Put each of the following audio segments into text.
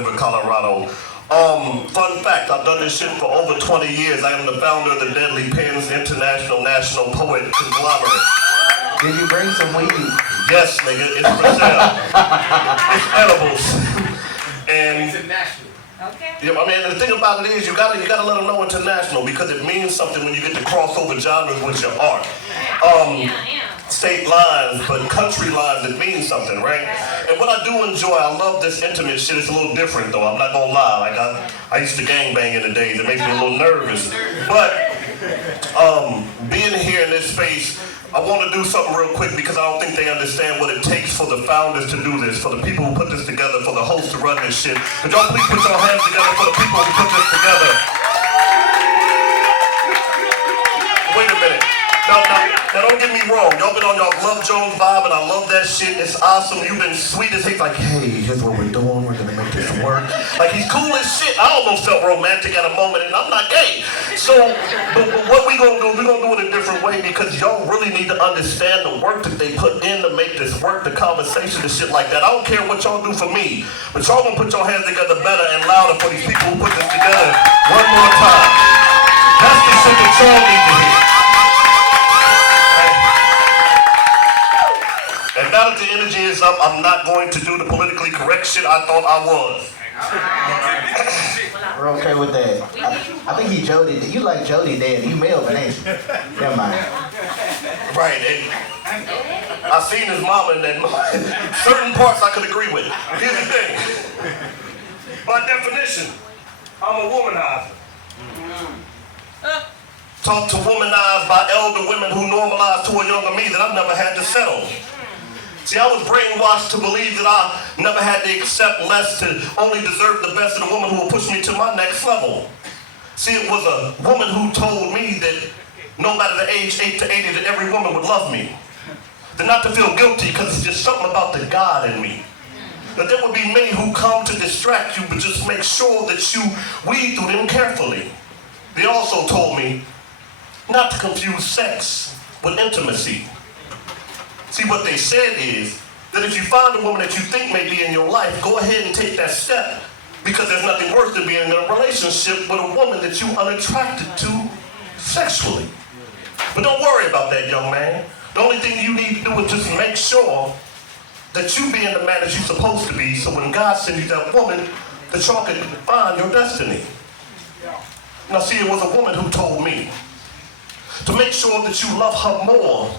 Denver, Colorado. Fun fact, I've done this shit for over 20 years. I am the founder of the Deadly Pens International National Poet Conglomerate. Did you bring some weed? Yes, nigga, it's for sale. It's edibles. And International. Okay. yeah, I mean, the thing about it is you gotta let them know international because it means something when you get to cross over genres with your art. State lines, but country lines, it means something, right? And what I do enjoy, I love this intimate shit. It's a little different though, I'm not gonna lie. Like I used to gangbang in the days, it makes me a little nervous. But being here in this space, I want to do something real quick because I don't think they understand what it takes for the founders to do this, for the people who put this together, for the hosts to run this shit. Could y'all please put your hands together for the people who put this together? Wait a minute. Now don't get me wrong. Y'all been on y'all Love Jones vibe and I love that shit. It's awesome. You've been sweet as heck. Like, hey, here's what we're doing. We're gonna make this work. Like, he's cool as shit. I almost felt romantic at a moment and I'm not gay. So, but what we gonna do, we're gonna do it a different way because y'all really need to understand the work that they put in to make this work, the conversation and shit like that. I don't care what y'all do for me, but y'all gonna put your hands together better and louder for these people who put this together one more time. That's the shit that y'all need to hear. And now that the energy is up, I'm not going to do the politically correct shit I thought I was. We're okay with that. I think he Jody. You like Jody then. You Melvin, ain't you? Never mind. Right, and I seen his mama in that certain parts I could agree with. Here's the thing. By definition, I'm a womanizer. Taught to womanize by elder women who normalized to a younger me that I've never had to settle. See, I was brainwashed to believe that I never had to accept less to only deserve the best in a woman who will push me to my next level. See, it was a woman who told me that no matter the age, 8 to 80, that every woman would love me. That not to feel guilty because it's just something about the God in me. That there would be many who come to distract you, but just make sure that you weed through them carefully. They also told me not to confuse sex with intimacy. See, what they said is that if you find a woman that you think may be in your life, go ahead and take that step because there's nothing worse than being in a relationship with a woman that you're unattracted to sexually. But don't worry about that, young man. The only thing you need to do is just make sure that you being the man that you're supposed to be, so when God sends you that woman, that y'all can find your destiny. Now see, it was a woman who told me to make sure that you love her more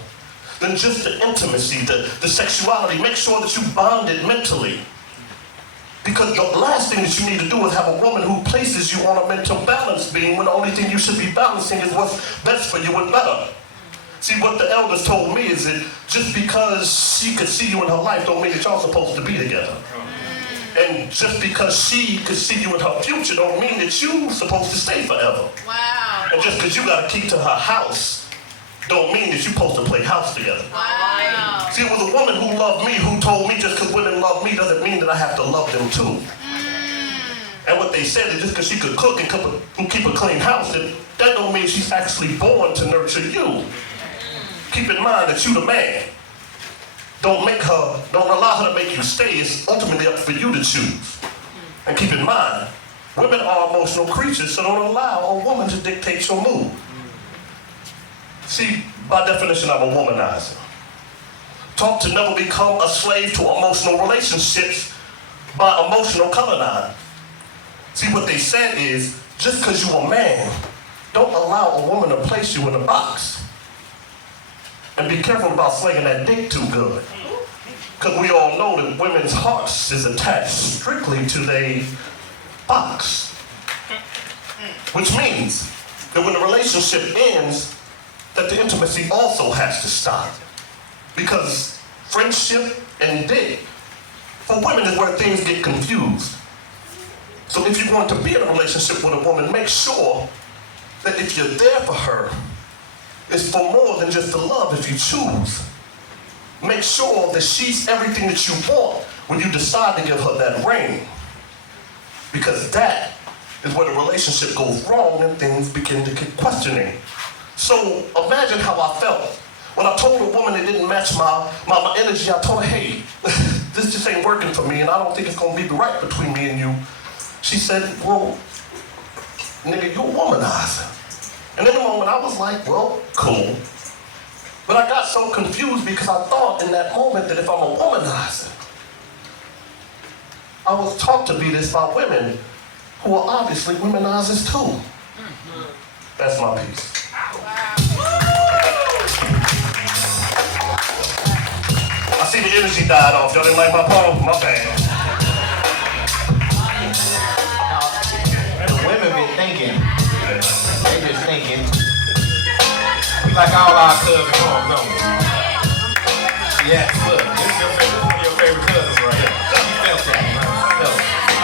than just the intimacy, the sexuality. Make sure that you bonded mentally. Because the last thing that you need to do is have a woman who places you on a mental balance beam when the only thing you should be balancing is what's best for you and better. See, what the elders told me is that just because she could see you in her life don't mean that y'all supposed to be together. And just because she could see you in her future don't mean that you supposed to stay forever. Wow. And just because you got a key to her house don't mean that you're supposed to play house together. Wow. See, it was a woman who loved me who told me just because women love me doesn't mean that I have to love them too. And what they said is just because she could cook and keep a clean house, that don't mean she's actually born to nurture you. Keep in mind that you the man. Don't allow her to make you stay. It's ultimately up for you to choose. And keep in mind, women are emotional creatures, so don't allow a woman to dictate your mood. See, by definition, I'm a womanizer. Taught to never become a slave to emotional relationships by emotional colonizing. See, what they said is, just because you're a man, don't allow a woman to place you in a box. And be careful about slinging that dick too good. Because we all know that women's hearts is attached strictly to their box. Which means that when the relationship ends, that the intimacy also has to stop. Because friendship and dick, for women, is where things get confused. So if you're going to be in a relationship with a woman, make sure that if you're there for her, it's for more than just the love if you choose. Make sure that she's everything that you want when you decide to give her that ring. Because that is where the relationship goes wrong and things begin to get questioning. So imagine how I felt when I told a woman it didn't match my energy. I told her, hey, this just ain't working for me, and I don't think it's gonna be right between me and you. She said, well, nigga, you a womanizer. And in the moment, I was like, well, cool. But I got so confused because I thought in that moment that if I'm a womanizer, I was taught to be this by women who are obviously womanizers too. That's my piece. I see the energy died off. Y'all didn't like my poem? My bad. The women be thinking. They just thinking. We like all our cousin poems, don't we? Yes, look.